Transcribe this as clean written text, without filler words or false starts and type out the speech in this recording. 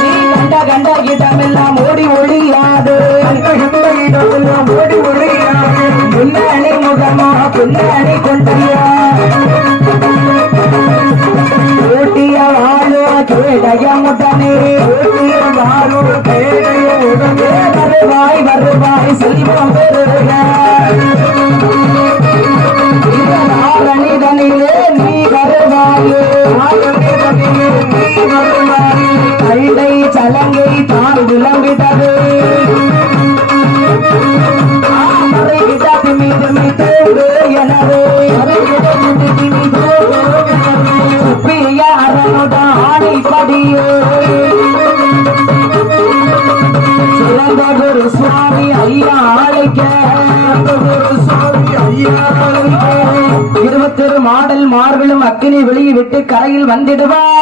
நீ கண்ட கண்ட இடமெல்லாம் ஓடி ஒழியாது, இடமெல்லாம் ஓடி ஒழியாது. முன்னணி முகமா பின்னணி கொண்டையா ஓட்டிய வாழோ கேடைய முடனே, ஓட்டிய வாழோ கேடைய உடனே. வருவாய் வருவாய் செல்வம் பெறுக ஆரணிதனிலே நீ வருவாயே, ஆரணிதனிலே நீ வருவாயே. கைதை சலங்கை தான் விளம்பிட்டது மீது மீது எனவே சுப்பிய அரணுடன் ஆணைப்படியே சிறந்த குரு சுவாமி ஐயா அழைக்க, குரு சுவாமி ஐயா அழைக்க 21 மாடல் மார்பிலும் அக்கினி வெளியே விட்டு கரையில் வந்திடுவார்.